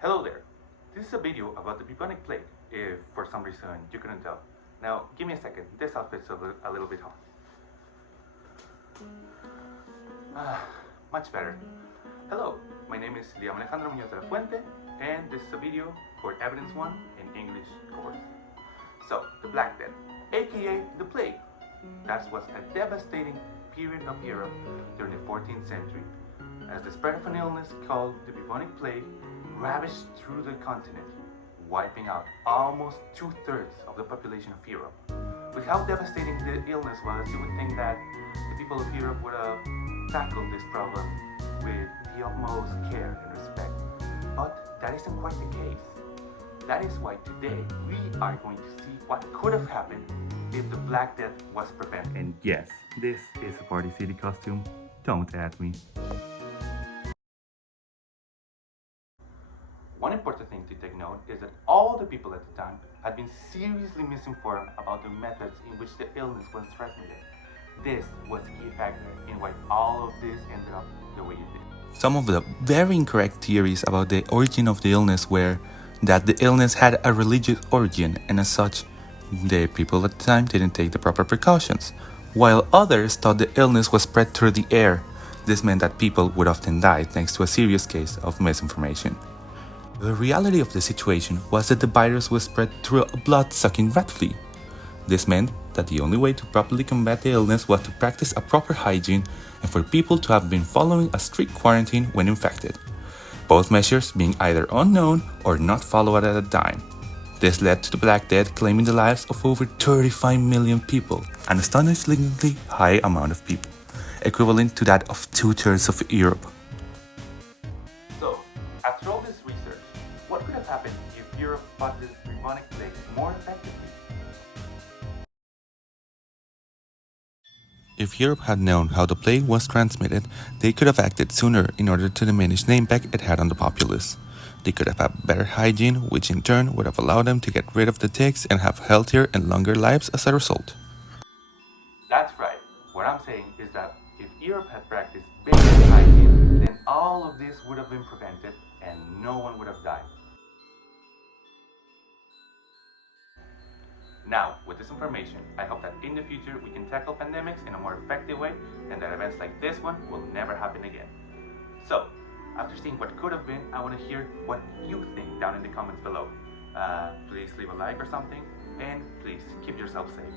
Hello there. This is a video about the bubonic plague, if for some reason you couldn't tell. Now, give me a second. This outfit's a little bit hot. Much better. Hello, my name is Liam Alejandro Muñoz de la Fuente, and this is a video for Evidence 1 in English course. So, the Black Death, aka the plague. That was a devastating period of Europe during the 14th century, as the spread of an illness called the bubonic plague ravaged through the continent, wiping out almost 2/3 of the population of Europe. With how devastating the illness was, you would think that the people of Europe would have tackled this problem with the utmost care and respect. But that isn't quite the case. That is why today we are going to see what could have happened if the Black Death was prevented. And yes, this is a Party City costume. Don't at me. One important thing to take note is that all the people at the time had been seriously misinformed about the methods in which the illness was transmitted. This was a key factor in why all of this ended up the way it did. Some of the very incorrect theories about the origin of the illness were that the illness had a religious origin, and as such, the people at the time didn't take the proper precautions, while others thought the illness was spread through the air. This meant that people would often die thanks to a serious case of misinformation. The reality of the situation was that the virus was spread through a blood-sucking rat flea. This meant that the only way to properly combat the illness was to practice a proper hygiene and for people to have been following a strict quarantine when infected, both measures being either unknown or not followed at the time. This led to the Black Death claiming the lives of over 35 million people, an astonishingly high amount of people, equivalent to that of 2/3 of Europe. So, after all this research, what could have happened if Europe fought this bubonic plague more effectively? If Europe had known how the plague was transmitted, they could have acted sooner in order to diminish the impact it had on the populace. They could have had better hygiene, which in turn would have allowed them to get rid of the ticks and have healthier and longer lives as a result. That's right. What I'm saying is that if Europe had practiced basic hygiene, then all of this would have been prevented and no one would have died. Now, with this information, I hope that in the future we can tackle pandemics in a more effective way and that events like this one will never happen again. So, after seeing what could have been, I want to hear what you think down in the comments below. Please leave a like or something, and please keep yourself safe.